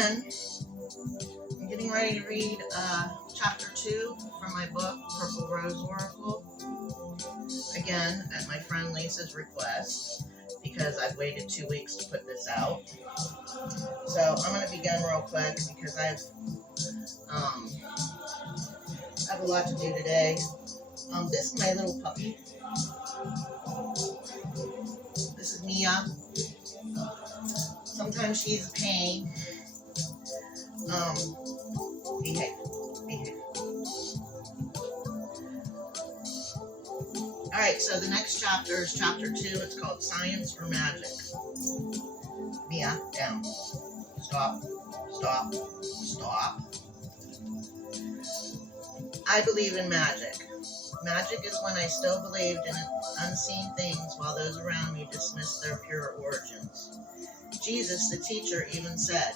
again, I'm getting ready to read chapter 2 from my book, Purple Rose Oracle. Again, at my friend Lisa's request, because I've waited 2 weeks to put this out. So I'm going to begin real quick because I have a lot to do today. This is my little puppy. This is Mia. Sometimes she's a pain. Behave. Alright, so the next chapter is chapter 2. It's called Science or Magic. Mia, down. Stop. I believe in magic. Magic is when I still believed in unseen things while those around me dismissed their pure origins. Jesus, the teacher, even said,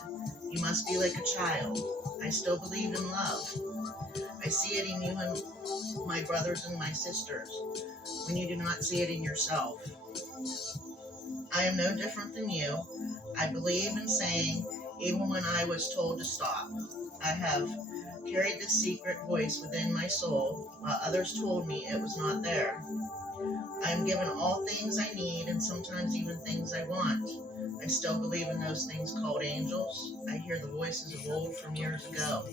"You must be like a child." I still believe in love. I see it in you and my brothers and my sisters, when you do not see it in yourself. I am no different than you. I believe in saying, even when I was told to stop. I have carried this secret voice within my soul, while others told me it was not there. I am given all things I need, and sometimes even things I want. I still believe in those things called angels. I hear the voices of old from years ago,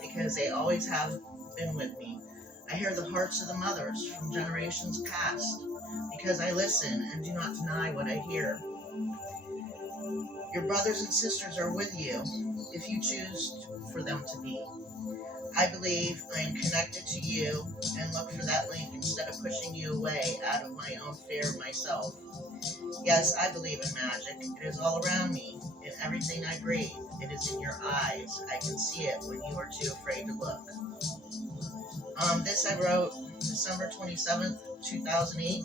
because they always have been with me. I hear the hearts of the mothers from generations past, because I listen and do not deny what I hear. Your brothers and sisters are with you, if you choose for them to be. I believe I am connected to you and look for that link instead of pushing you away out of my own fear of myself. Yes, I believe in magic. It is all around me, in everything I breathe. It is in your eyes. I can see it when you are too afraid to look. This I wrote December 27th, 2008,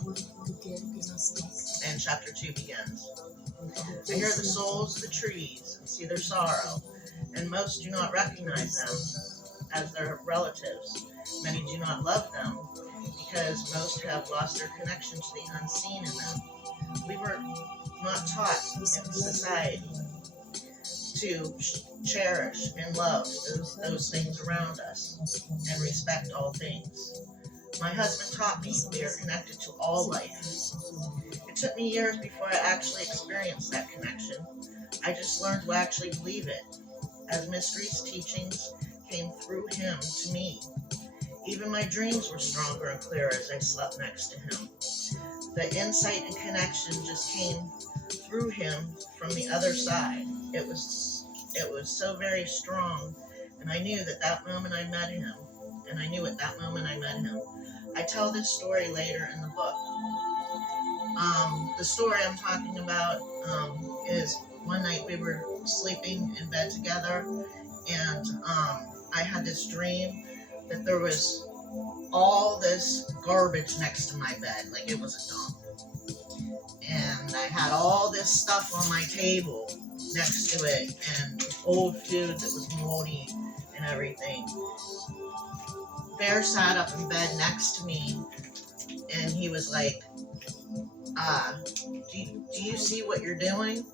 and chapter 2 begins. I hear the souls of the trees and see their sorrow, and most do not recognize them as their relatives. Many do not love them, because most have lost their connection to the unseen in them. We were not taught in society to cherish and love those things around us and respect all things. My husband taught me we are connected to all life. It took me years before I actually experienced that connection. I just learned to actually believe it, as Mystery's teachings came through him to me. Even my dreams were stronger and clearer as I slept next to him. The insight and connection just came through him from the other side. It was so very strong, and I knew that moment I met him, I tell this story later in the book. The story I'm talking about is one night we were sleeping in bed together, and I had this dream that there was all this garbage next to my bed, like it was a dump. And I had all this stuff on my table next to it, and old food that was moldy and everything. Bear sat up in bed next to me, and he was like, do you see what you're doing?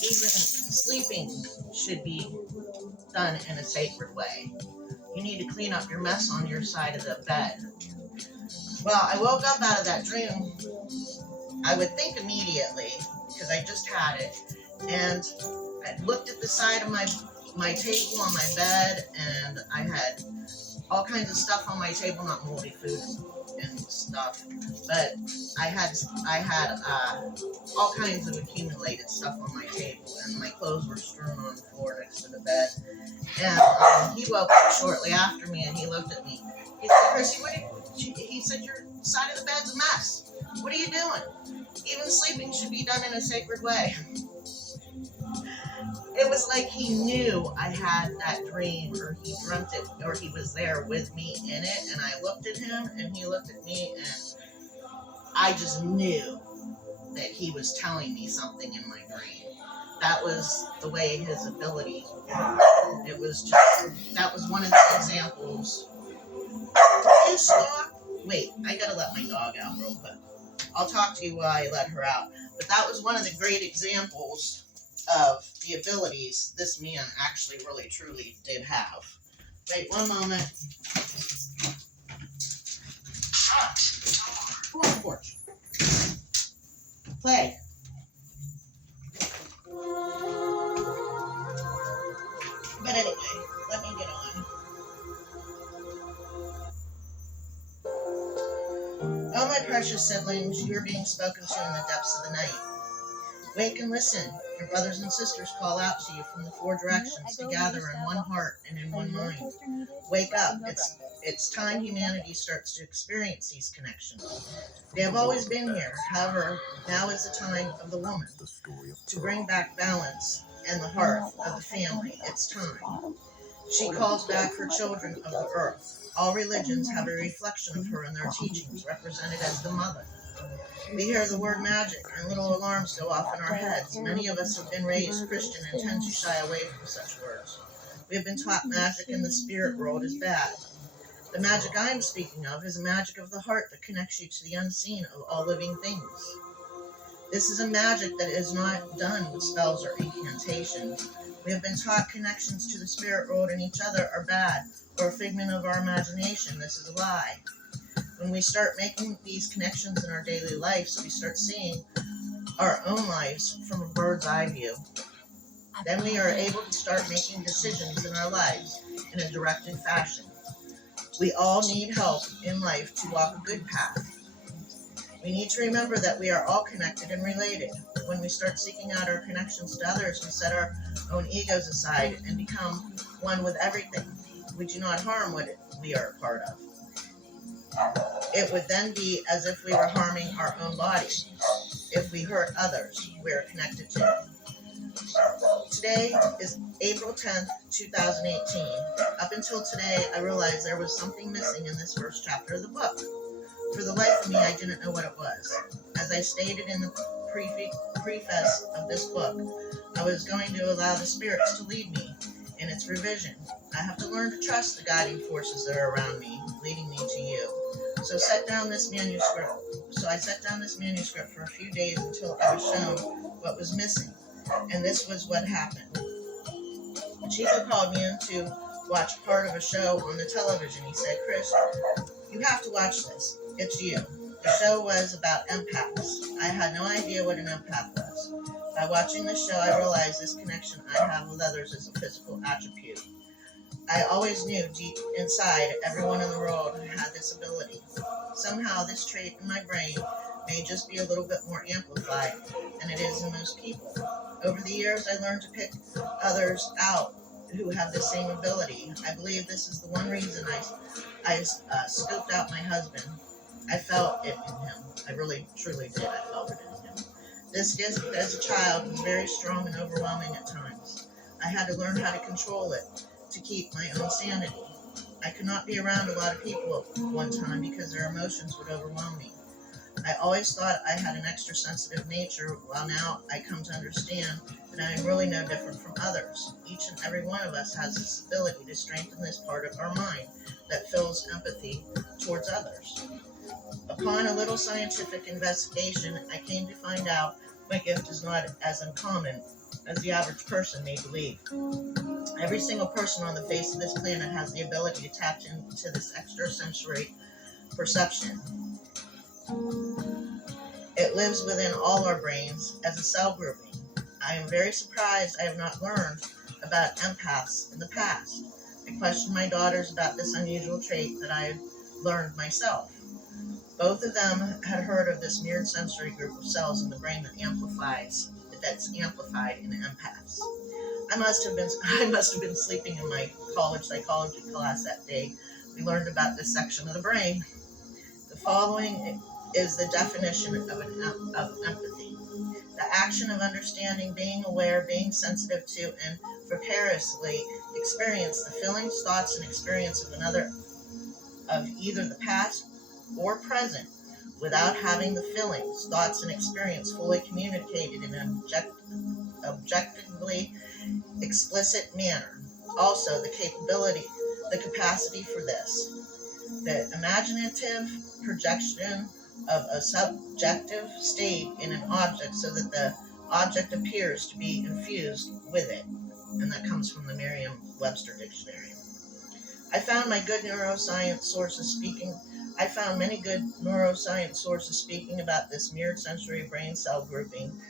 Even sleeping should be done in a sacred way. You need to clean up your mess on your side of the bed. Well, I woke up out of that dream, I would think immediately, because I just had it, and I looked at the side of my table on my bed, and I had all kinds of stuff on my table, not moldy food and stuff, but I had all kinds of accumulated stuff on my table, and my clothes were strewn on the floor next to the bed. And he woke up shortly after me, and he looked at me. He said, "Chrissy, he said, your side of the bed's a mess. What are you doing? Even sleeping should be done in a sacred way." It was like he knew I had that dream, or he dreamt it, or he was there with me in it, and I looked at him, and he looked at me, and I just knew that he was telling me something in my dream. That was the way his abilities were. It was just, that was one of the examples. Wait, I gotta let my dog out real quick. I'll talk to you while I let her out. But that was one of the great examples of the abilities this man actually really truly did have. Wait one moment. Go on the porch. Play. But anyway, let me get on. Oh, my precious siblings, you are being spoken to in the depths of the night. Wake and listen. Your brothers and sisters call out to you from the four directions to gather in one heart and in one mind. Wake up. It's time humanity starts to experience these connections. They have always been here. However, now is the time of the woman to bring back balance and the hearth of the family. It's time. She calls back her children of the earth. All religions have a reflection of her in their teachings, represented as the mother. We hear the word magic and little alarms go off in our heads. Many of us have been raised Christian and tend to shy away from such words. We have been taught magic in the spirit world is bad. The magic I'm speaking of is a magic of the heart that connects you to the unseen of all living things. This is a magic that is not done with spells or incantations. We have been taught connections to the spirit world and each other are bad or a figment of our imagination. This is a lie. When we start making these connections in our daily lives, we start seeing our own lives from a bird's eye view. Then we are able to start making decisions in our lives in a directed fashion. We all need help in life to walk a good path. We need to remember that we are all connected and related. When we start seeking out our connections to others, we set our own egos aside and become one with everything. We do not harm what we are a part of. It would then be as if we were harming our own body. If we hurt others, we are connected to them. Today is April 10th, 2018. Up until today, I realized there was something missing in this first chapter of the book. For the life of me, I didn't know what it was. As I stated in the preface of this book, I was going to allow the spirits to lead me in its revision. I have to learn to trust the guiding forces that are around me, leading me to you. So I set down this manuscript for a few days until I was shown what was missing. And this was what happened. Chico called me in to watch part of a show on the television. He said, "Chris, you have to watch this. It's you." The show was about empaths. I had no idea what an empath was. By watching this show, I realized this connection I have with others is a physical attribute. I always knew deep inside everyone in the world had this ability. Somehow this trait in my brain may just be a little bit more amplified than it is in most people. Over the years, I learned to pick others out who have the same ability. I believe this is the one reason I scoped out my husband. I felt it in him. I really, truly did. I felt it in him. This gift as a child was very strong and overwhelming at times. I had to learn how to control it to keep my own sanity. I could not be around a lot of people at one time because their emotions would overwhelm me. I always thought I had an extra sensitive nature, while now I come to understand that I am really no different from others. Each and every one of us has this ability to strengthen this part of our mind that feels empathy towards others. Upon a little scientific investigation, I came to find out my gift is not as uncommon as the average person may believe. Every single person on the face of this planet has the ability to tap into this extrasensory perception. It lives within all our brains as a cell grouping. I am very surprised I have not learned about empaths in the past. I questioned my daughters about this unusual trait that I had learned myself. Both of them had heard of this mirrored sensory group of cells in the brain that's amplified in empaths. I must have been sleeping in my college psychology class that day. We learned about this section of the brain. The following is the definition of empathy. The action of understanding, being aware, being sensitive to, and vicariously experience the feelings, thoughts, and experience of another, of either the past or present, without having the feelings, thoughts, and experience fully communicated in an objectively explicit manner. Also, the capacity for this. The imaginative projection of a subjective state in an object so that the object appears to be infused with it. And that comes from the Merriam-Webster dictionary. I found many good neuroscience sources speaking about this mirrored sensory brain cell grouping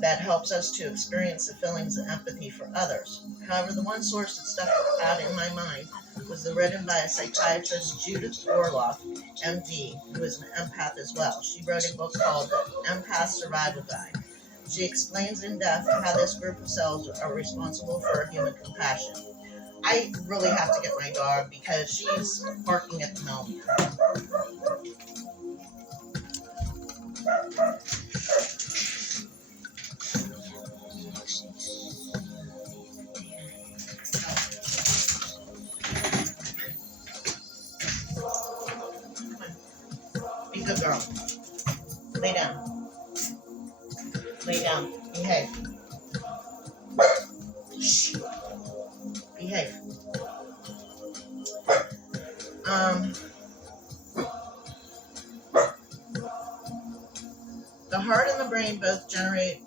that helps us to experience the feelings and empathy for others. However, the one source that stuck out in my mind was the written by a psychiatrist, Judith Orloff, MD, who is an empath as well. She wrote a book called The Empath Survival Guide. She explains in depth how this group of cells are responsible for human compassion. I really have to get my dog because she's barking at the moment. Be a good girl. Lay down. Lay down. Behave. Shh. Behave. The heart and the brain both generate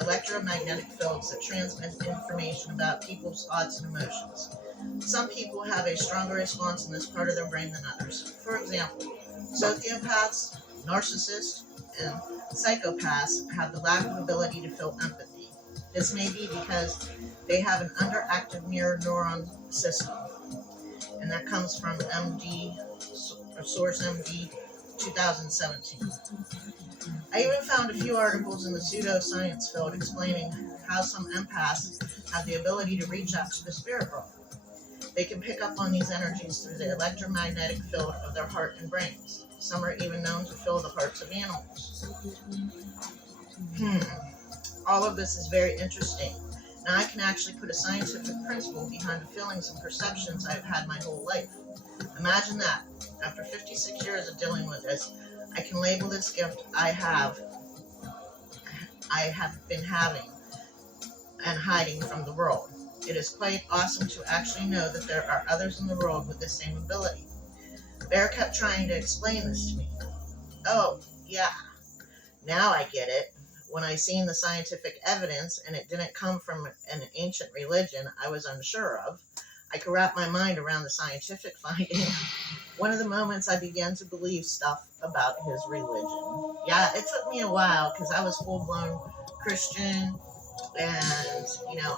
electromagnetic fields that transmit information about people's thoughts and emotions. Some people have a stronger response in this part of their brain than others. For example, sociopaths, narcissists, and psychopaths have the lack of ability to feel empathy. This may be because they have an underactive mirror neuron system, and that comes from Source MD 2017. I even found a few articles in the pseudoscience field explaining how some empaths have the ability to reach out to the spirit world. They can pick up on these energies through the electromagnetic field of their heart and brains. Some are even known to fill the hearts of animals. All of this is very interesting. Now I can actually put a scientific principle behind the feelings and perceptions I've had my whole life. Imagine that. After 56 years of dealing with this, I can label this gift I have been having and hiding from the world. It is quite awesome to actually know that there are others in the world with the same ability. Bear kept trying to explain this to me. Oh, yeah, now I get it. When I seen the scientific evidence and it didn't come from an ancient religion I was unsure of, I could wrap my mind around the scientific finding. One of the moments I began to believe stuff about his religion. Yeah, it took me a while because I was full-blown Christian, and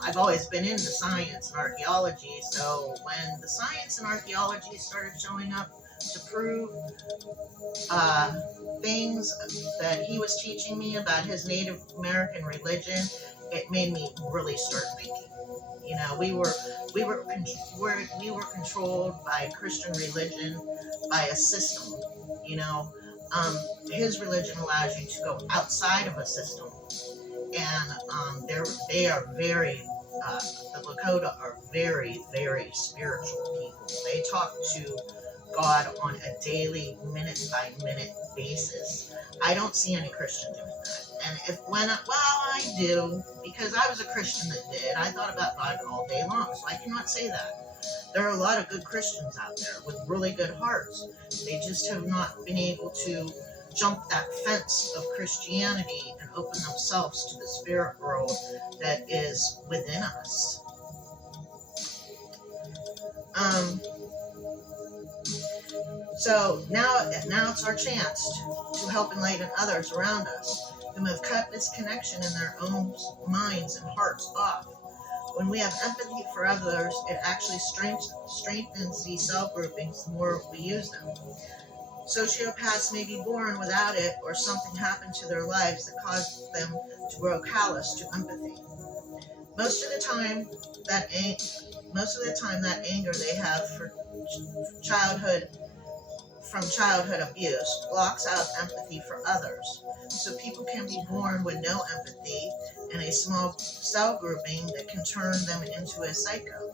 I've always been into science and archaeology. So when the science and archaeology started showing up to prove things that he was teaching me about his Native American religion, it made me really start thinking. We were controlled by Christian religion, by a system. His religion allows you to go outside of a system, and they are very. The Lakota are very, very spiritual people. They talk to God on a daily, minute-by-minute basis. I don't see any Christian doing that. And I do, because I was a Christian that did. I thought about God all day long, so I cannot say that. There are a lot of good Christians out there with really good hearts. They just have not been able to jump that fence of Christianity and open themselves to the spirit world that is within us. So now it's our chance to help enlighten others around us who have cut this connection in their own minds and hearts off. When we have empathy for others, it actually strengthens these cell groupings the more we use them. Sociopaths may be born without it, or something happened to their lives that caused them to grow callous to empathy. Most of the time, that anger they have from childhood abuse blocks out empathy for others. So people can be born with no empathy and a small cell grouping that can turn them into a psycho,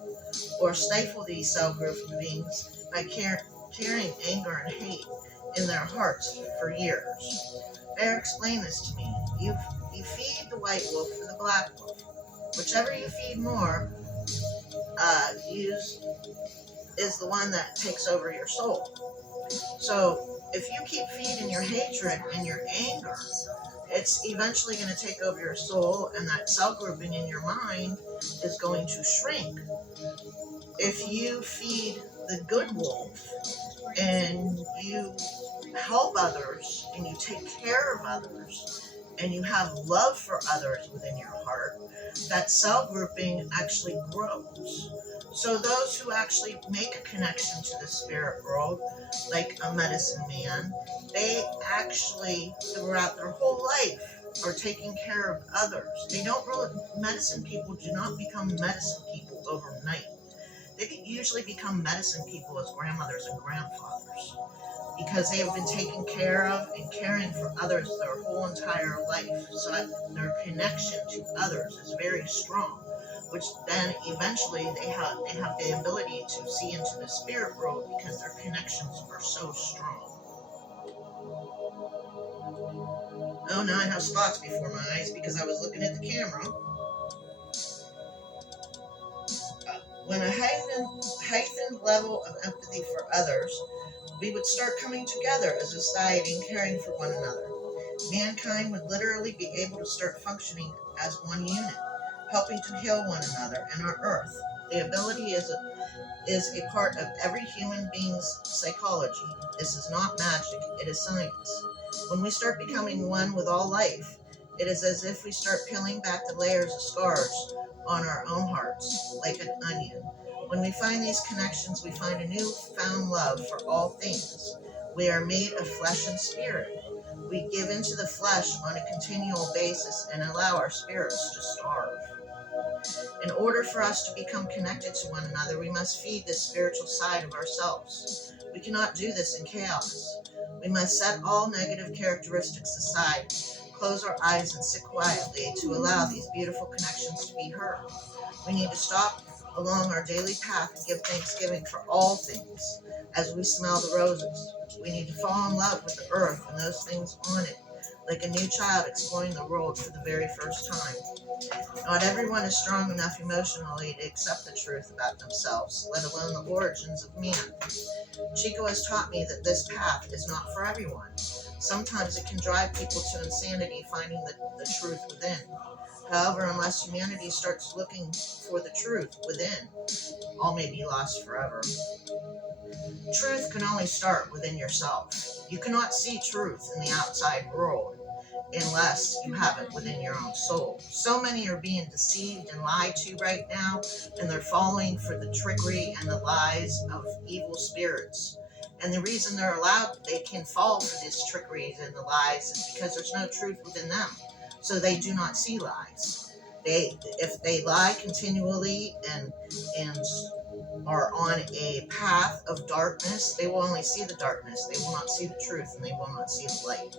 or stifle these cell groupings by carrying anger and hate in their hearts for years. Bear explained this to me. You feed the white wolf or the black wolf. Whichever you feed more, is the one that takes over your soul. So if you keep feeding your hatred and your anger, it's eventually going to take over your soul, and that cell grouping in your mind is going to shrink. If you feed the good wolf and you help others and you take care of others and you have love for others within your heart, that cell grouping actually grows. So those who actually make a connection to the spirit world, like a medicine man, they actually, throughout their whole life, are taking care of others. They don't really, medicine people do not become medicine people overnight. They usually become medicine people as grandmothers and grandfathers because they have been taken care of and caring for others their whole entire life. So their connection to others is very strong, which then eventually they have the ability to see into the spirit world because their connections are so strong. Oh, now I have spots before my eyes because I was looking at the camera. When a heightened level of empathy for others, we would start coming together as a society and caring for one another. Mankind would literally be able to start functioning as one unit, helping to heal one another and our earth. The ability is a part of every human being's psychology. This is not magic, it is science. When we start becoming one with all life, it is as if we start peeling back the layers of scars on our own hearts, like an onion. When we find these connections, we find a newfound love for all things. We are made of flesh and spirit. We give into the flesh on a continual basis and allow our spirits to starve. In order for us to become connected to one another, we must feed this spiritual side of ourselves. We cannot do this in chaos. We must set all negative characteristics aside, close our eyes and sit quietly to allow these beautiful connections to be heard. We need to stop along our daily path and give thanksgiving for all things as we smell the roses. We need to fall in love with the earth and those things on it, like a new child exploring the world for the very first time. Not everyone is strong enough emotionally to accept the truth about themselves, let alone the origins of man. Chico has taught me that this path is not for everyone. Sometimes it can drive people to insanity finding the truth within. However, unless humanity starts looking for the truth within, all may be lost forever. Truth can only start within yourself. You cannot see truth in the outside world unless you have it within your own soul. So many are being deceived and lied to right now, and they're falling for the trickery and the lies of evil spirits. And the reason they can fall for these trickeries and the lies is because there's no truth within them. So they do not see lies. If they lie continually and are on a path of darkness, they will only see the darkness. They will not see the truth, and they will not see the light.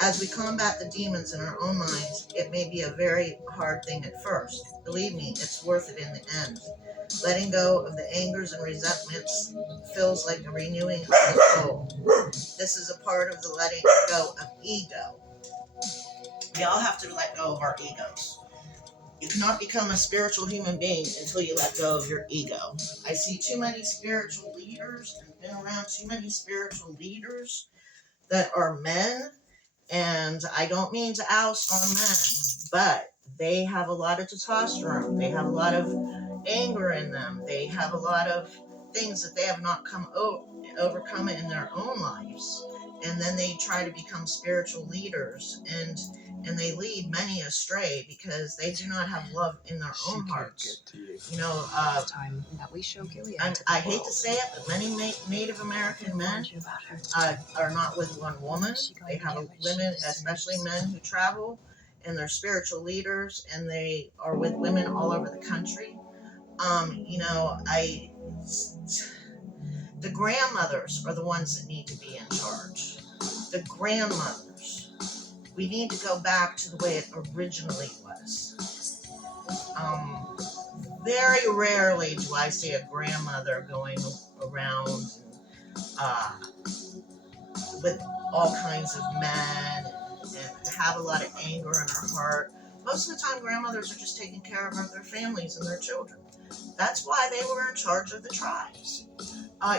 As we combat the demons in our own minds, it may be a very hard thing at first. Believe me, it's worth it in the end. Letting go of the angers and resentments feels like a renewing of the soul. This is a part of the letting go of ego. We all have to let go of our egos. You cannot become a spiritual human being until you let go of your ego. I see too many spiritual leaders and been around too many spiritual leaders that are men, and I don't mean to oust on men, but they have a lot of testosterone. They have a lot of anger in them. They have a lot of things that they have not overcome in their own lives. And then they try to become spiritual leaders, and they lead many astray because they do not have love in their own hearts. Time that we show I hate to say it, but many Native American men are not with one woman. They have women, especially men who travel, and they're spiritual leaders, and they are with women all over the country. The grandmothers are the ones that need to be in charge. The grandmothers. We need to go back to the way it originally was. Very rarely do I see a grandmother going around with all kinds of men and have a lot of anger in her heart. Most of the time, grandmothers are just taking care of their families and their children. That's why they were in charge of the tribes.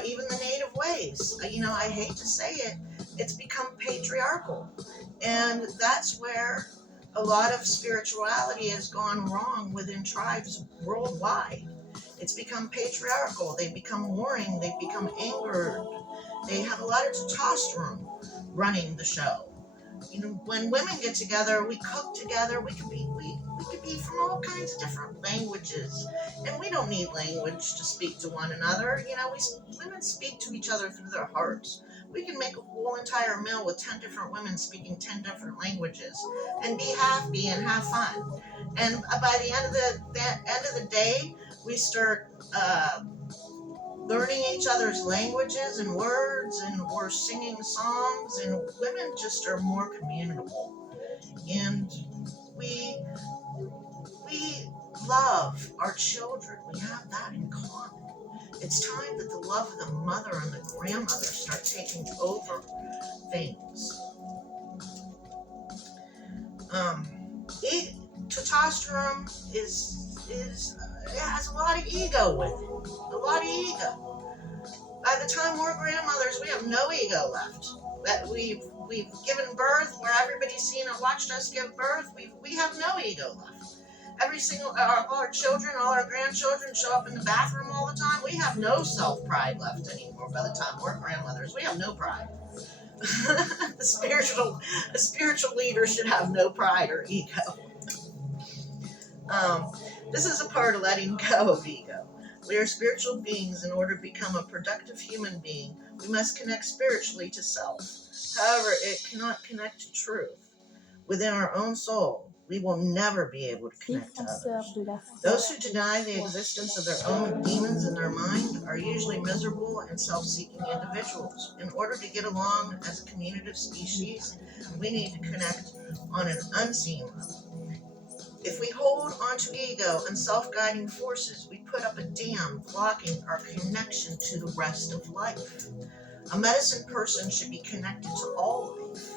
even the native ways. I hate to say it, it's become patriarchal. And that's where a lot of spirituality has gone wrong within tribes worldwide. It's become patriarchal. They become warring. They become angered. They have a lot of testosterone running the show. When women get together, we cook together. We could be from all kinds of different languages, and we don't need language to speak to one another. Women speak to each other through their hearts. We can make a whole entire meal with 10 different women speaking 10 different languages and be happy and have fun. And by the end of the day, we start learning each other's languages and words, and we're singing songs, and women just are more communicable. And we we love our children. We have that in common. It's time that the love of the mother and the grandmother start taking over things. Testosterone it has a lot of ego with it. A lot of ego. By the time we're grandmothers, we have no ego left. That we've given birth, where everybody's seen and watched us give birth. We have no ego left. Every single all our children, all our grandchildren show up in the bathroom all the time. We have no self-pride left anymore. By the time we're grandmothers, we have no pride. A spiritual leader should have no pride or ego. This is a part of letting go of ego. We are spiritual beings. In order to become a productive human being, we must connect spiritually to self. However, it cannot connect to truth. Within our own soul, we will never be able to connect to others. Those who deny the existence of their own demons in their mind are usually miserable and self-seeking individuals. In order to get along as a communicative species, we need to connect on an unseen level. If we hold onto ego and self-guiding forces, we put up a dam blocking our connection to the rest of life. A medicine person should be connected to all life.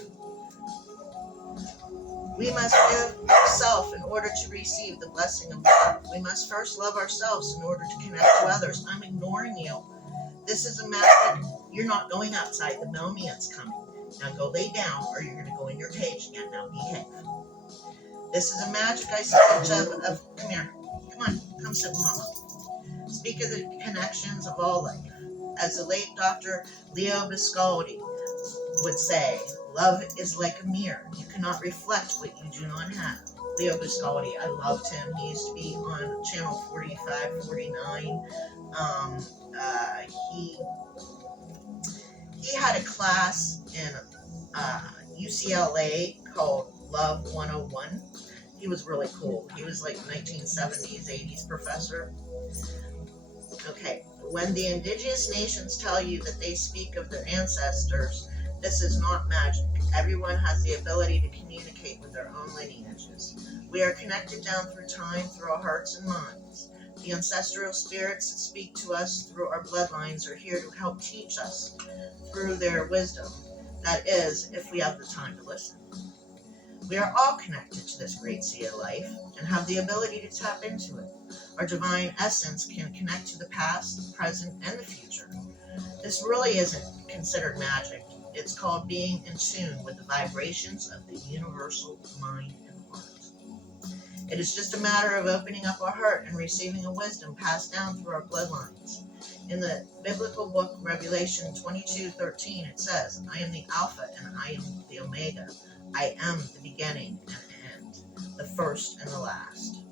We must give self in order to receive the blessing of God. We must first love ourselves in order to connect to others. I'm ignoring you. This is a magic. You're not going outside. The mailman's coming. Now go lay down, or you're going to go in your cage again. Now behave. This is a magic I speak of. Come here. Come on. Come sit with Mama. Speak of the connections of all life. As the late Dr. Leo Biscoldi would say, love is like a mirror. You cannot reflect what you do not have. Leo Biscoldi, I loved him. He used to be on channel 45, 49. He had a class in UCLA called Love 101. He was really cool. He was like 1970s, 80s professor. Okay, when the indigenous nations tell you that they speak of their ancestors, this is not magic. Everyone has the ability to communicate with their own lineages. We are connected down through time, through our hearts and minds. The ancestral spirits that speak to us through our bloodlines are here to help teach us through their wisdom. That is, if we have the time to listen. We are all connected to this great sea of life and have the ability to tap into it. Our divine essence can connect to the past, the present, and the future. This really isn't considered magic. It's called being in tune with the vibrations of the universal mind and heart. It is just a matter of opening up our heart and receiving a wisdom passed down through our bloodlines. In the biblical book Revelation 22:13, it says, I am the Alpha and I am the Omega. I am the beginning and end, the first and the last.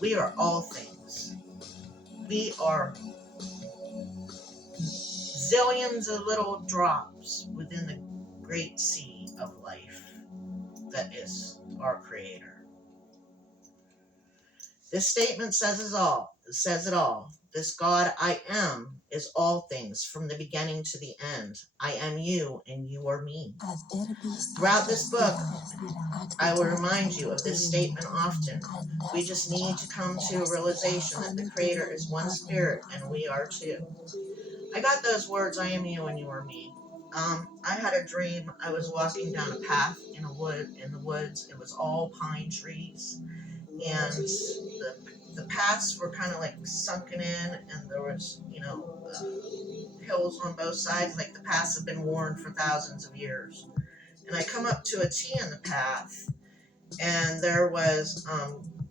We are all things. We are zillions of little drops within the great sea of life that is our Creator. This statement says it all. This God I am is all things from the beginning to the end. I am you and you are me. Throughout this book, I will remind you of this statement often. We just need to come to a realization that the Creator is one spirit and we are two. I got those words, I am you and you are me. I had a dream. I was walking down a path in the woods. It was all pine trees, and the paths were kind of like sunken in, and there was, hills on both sides, like the paths have been worn for thousands of years. And I come up to a T in the path, and there was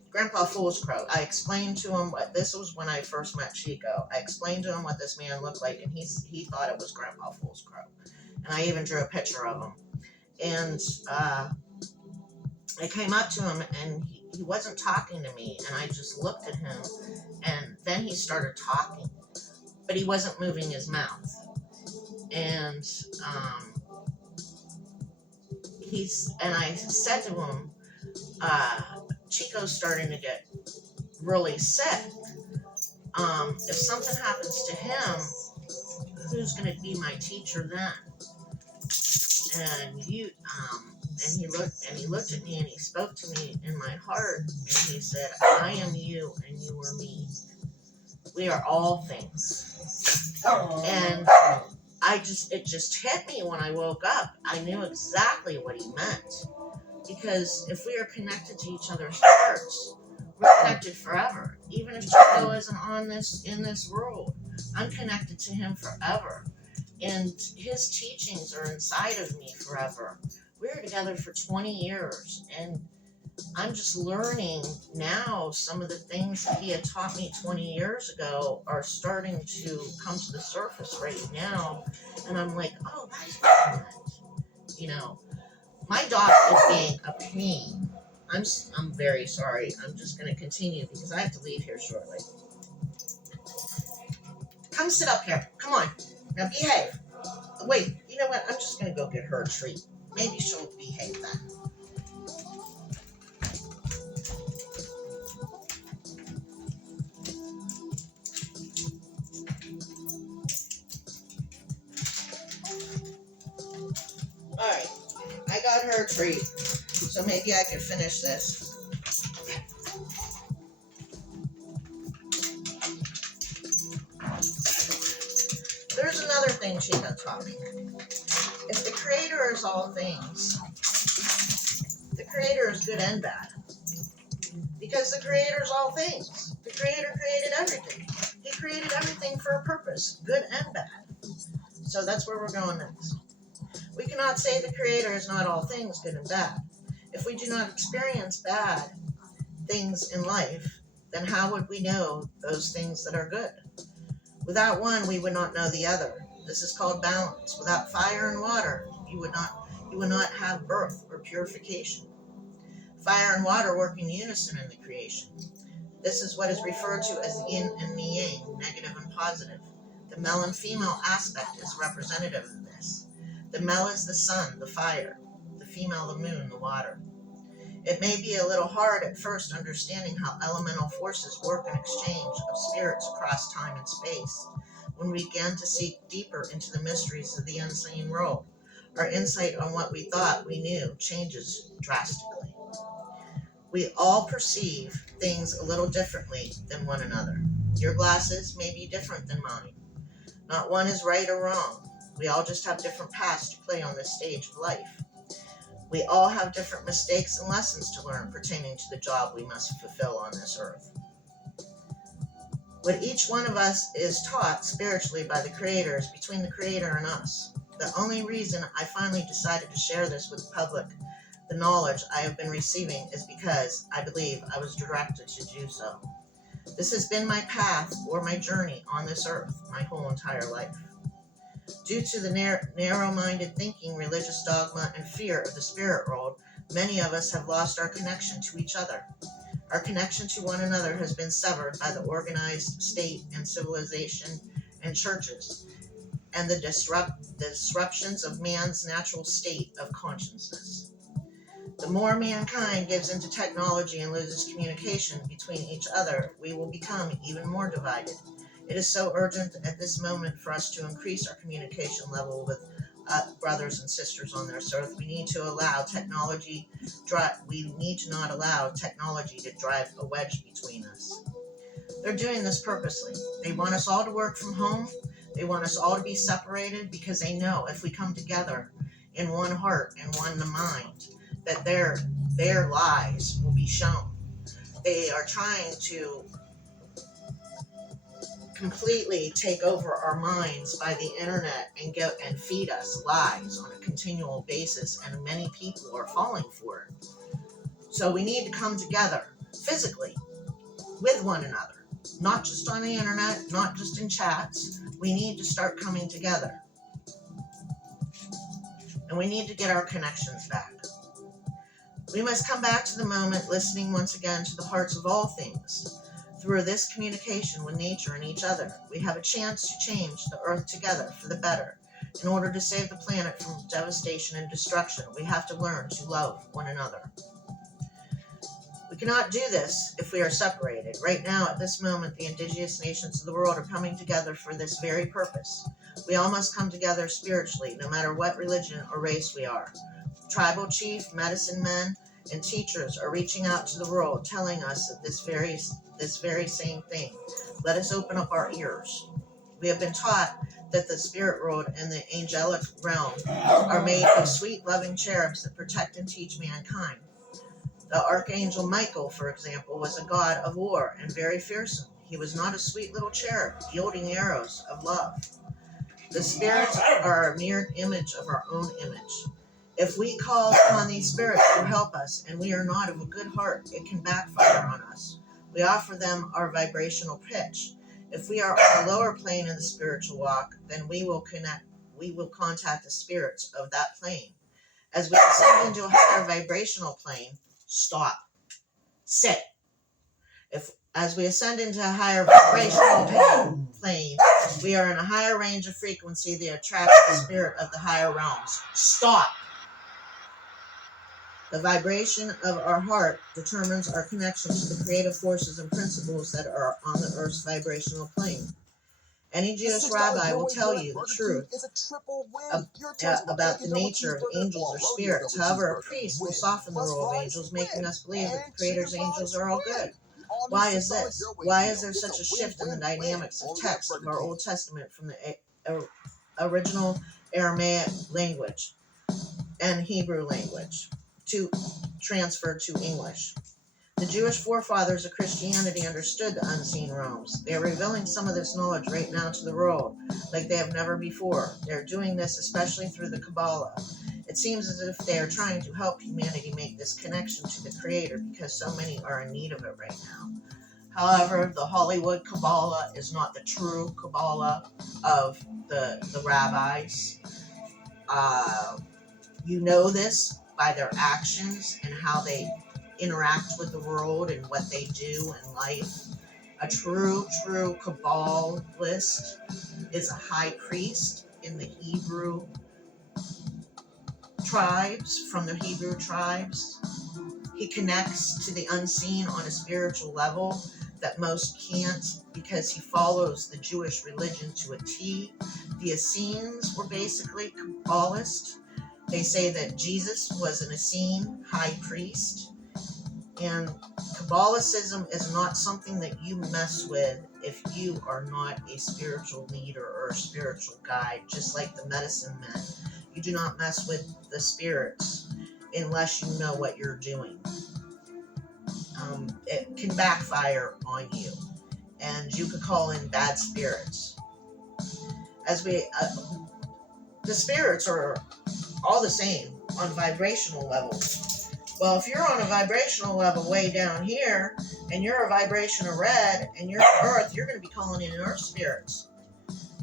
Grandpa Fool's Crow. I explained to him this was when I first met Chico. I explained to him what this man looked like, and he thought it was Grandpa Fool's Crow. And I even drew a picture of him. And I came up to him, and he wasn't talking to me, and I just looked at him, and then he started talking, but he wasn't moving his mouth. And I said to him, Chico's starting to get really sick. If something happens to him, who's going to be my teacher then? And he looked at me, and he spoke to me in my heart, and he said, I am you and you are me. We are all things. And it just hit me when I woke up. I knew exactly what he meant. Because if we are connected to each other's hearts, we're connected forever. Even if Chico isn't in this world, I'm connected to him forever. And his teachings are inside of me forever. We were together for 20 years, and I'm just learning now some of the things that he had taught me 20 years ago are starting to come to the surface right now. And I'm like, oh, that's what I meant. My dog is being a pain. I'm very sorry. I'm just going to continue because I have to leave here shortly. Come sit up here. Come on. Now behave. Wait, you know what? I'm just going to go get her a treat. Maybe she'll behave then. Alright, I got her a treat, so maybe I can finish this. There's another thing Chico taught me. If the Creator is all things, the Creator is good and bad. Because the Creator is all things. The Creator created everything. He created everything for a purpose, good and bad. So that's where we're going next. We cannot say the Creator is not all things, good and bad. If we do not experience bad things in life, then how would we know those things that are good? Without one, we would not know the other. This is called balance. Without fire and water, you would not have birth or purification. Fire and water work in unison in the creation. This is what is referred to as yin and the yang, negative and positive. The male and female aspect is representative of this. The male is the sun, the fire. The female, the moon, the water. It may be a little hard at first understanding how elemental forces work in exchange of spirits across time and space. When we begin to seek deeper into the mysteries of the unseen world, our insight on what we thought we knew changes drastically. We all perceive things a little differently than one another. Your glasses may be different than mine. Not one is right or wrong. We all just have different paths to play on this stage of life. We all have different mistakes and lessons to learn pertaining to the job we must fulfill on this earth. What each one of us is taught spiritually by the Creator is between the Creator and us. The only reason I finally decided to share this with the public, the knowledge I have been receiving, is because I believe I was directed to do so. This has been my path or my journey on this earth my whole entire life. Due to the narrow-minded thinking, religious dogma, and fear of the spirit world, many of us have lost our connection to each other. Our connection to one another has been severed by the organized state and civilization and churches, and the disruptions of man's natural state of consciousness. The more mankind gives into technology and loses communication between each other, we will become even more divided. It is so urgent at this moment for us to increase our communication level with brothers and sisters on this earth. We need to not allow technology to drive a wedge between us. They're doing this purposely. They want us all to work from home. They want us all to be separated because they know if we come together in one heart and one mind, that their lies will be shown. They are trying to completely take over our minds by the internet and feed us lies on a continual basis, and many people are falling for it. So we need to come together physically with one another, not just on the internet, not just in chats. We need to start coming together, and we need to get our connections back. We must come back to the moment, listening once again to the hearts of all things. Through this communication with nature and each other, we have a chance to change the earth together for the better. In order to save the planet from devastation and destruction, we have to learn to love one another. We cannot do this if we are separated. Right now, at this moment, the indigenous nations of the world are coming together for this very purpose. We all must come together spiritually, no matter what religion or race we are. Tribal chief, medicine men, and teachers are reaching out to the world, telling us that this very same thing. Let us open up our ears. We have been taught that the spirit world and the angelic realm are made of sweet, loving cherubs that protect and teach mankind. The archangel Michael, for example, was a god of war and very fearsome. He was not a sweet little cherub yielding arrows of love. The spirits are a mirrored image of our own image. If we call upon these spirits to help us and we are not of a good heart, it can backfire on us. We offer them our vibrational pitch. If we are on a lower plane in the spiritual walk, then we will contact the spirits of that plane. As we ascend into a higher vibrational plane, stop. Sit. As we ascend into a higher vibrational plane, we are in a higher range of frequency that attracts the spirit of the higher realms. Stop. The vibration of our heart determines our connection to the creative forces and principles that are on the earth's vibrational plane. Any Jewish rabbi will tell you the truth about the nature of angels or spirits. However, a priest will soften the role of angels, making us believe that the Creator's angels are all good. Why is this? Why is there such a shift in the dynamics of text of our Old Testament from the original Aramaic language and Hebrew language to transfer to English? The Jewish forefathers of Christianity understood the unseen realms. They are revealing some of this knowledge right now to the world, like they have never before. They are doing this especially through the Kabbalah. It seems as if they are trying to help humanity make this connection to the Creator because so many are in need of it right now. However, the Hollywood Kabbalah is not the true Kabbalah of the rabbis. You know this by their actions and how they interact with the world and what they do in life. A true Kabbalist is a high priest in the Hebrew tribes, from the Hebrew tribes. He connects to the unseen on a spiritual level that most can't, because he follows the Jewish religion to a T. The Essenes were basically Kabbalists. They say that Jesus was an Essene high priest. And Kabbalicism is not something that you mess with if you are not a spiritual leader or a spiritual guide, just like the medicine men. You do not mess with the spirits unless you know what you're doing. It can backfire on you, and you could call in bad spirits. The spirits are all the same on vibrational levels. Well, if you're on a vibrational level way down here, and you're a vibration of red, and you're Earth, you're going to be calling in Earth spirits.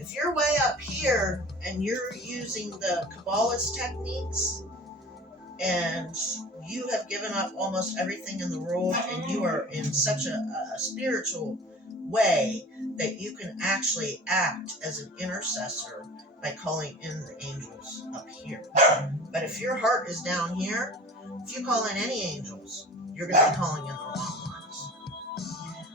If you're way up here, and you're using the Kabbalist techniques, and you have given up almost everything in the world, and you are in such a spiritual way that you can actually act as an intercessor by calling in the angels up here. But if your heart is down here, if you call in any angels, you're going to be calling in the wrong ones.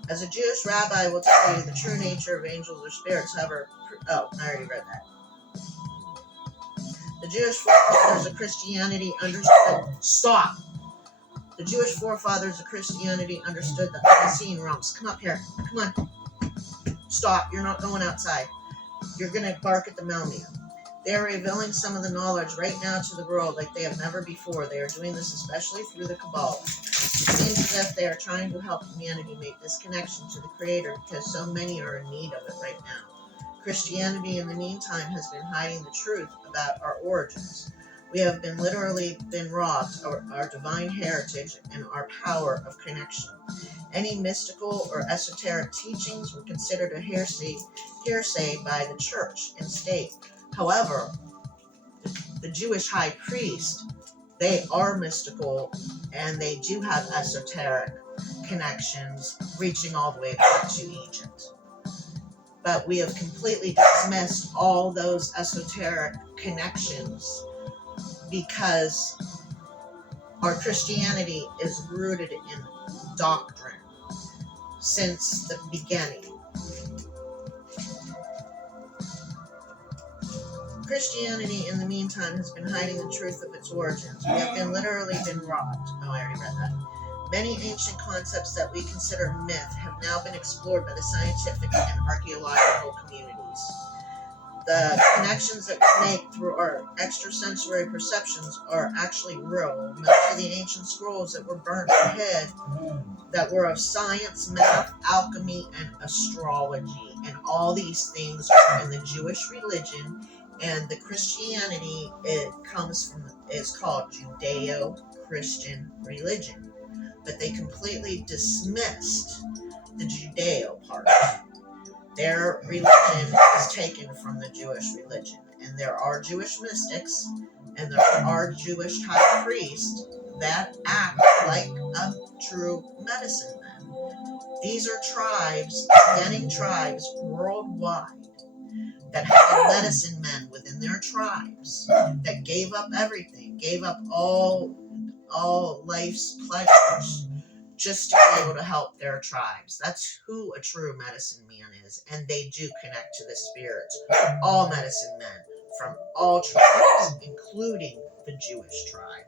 As a Jewish rabbi will tell you the true nature of angels or spirits, however... Oh, I already read that. The Jewish forefathers of Christianity understood... Stop! The Jewish forefathers of Christianity understood the unseen realms. Come up here. Come on. Stop. You're not going outside. You're going to bark at the mailman. They are revealing some of the knowledge right now to the world like they have never before. They are doing this especially through the Kabbalah. It seems as if they are trying to help humanity make this connection to the Creator because so many are in need of it right now. Christianity, in the meantime, has been hiding the truth about our origins. We have literally been robbed of our divine heritage and our power of connection. Any mystical or esoteric teachings were considered a hearsay by the church and state. However, the Jewish high priest, they are mystical and they do have esoteric connections reaching all the way back to Egypt. But we have completely dismissed all those esoteric connections because our Christianity is rooted in doctrine since the beginning. Christianity, in the meantime, has been hiding the truth of its origins. We have literally been robbed. Oh, I already read that. Many ancient concepts that we consider myth have now been explored by the scientific and archaeological communities. The connections that we make through our extrasensory perceptions are actually real. Most of the ancient scrolls that were burnt or hid that were of science, math, alchemy, and astrology. And all these things are in the Jewish religion, and the Christianity is called Judeo-Christian religion. But they completely dismissed the Judeo part. Their religion is taken from the Jewish religion. And there are Jewish mystics, and there are Jewish high priests that act like a true medicine man. These are tribes, beginning tribes worldwide, that have medicine men within their tribes, that gave up everything, gave up all life's pleasures, just to be able to help their tribes. That's who a true medicine man is, and they do connect to the spirits. All medicine men from all tribes, including the Jewish tribe.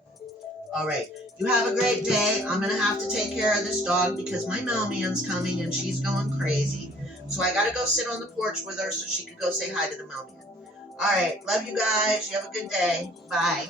All right, you have a great day. I'm going to have to take care of this dog because my mailman's coming and she's going crazy. So I got to go sit on the porch with her so she could go say hi to the mailman. All right, love you guys. You have a good day. Bye.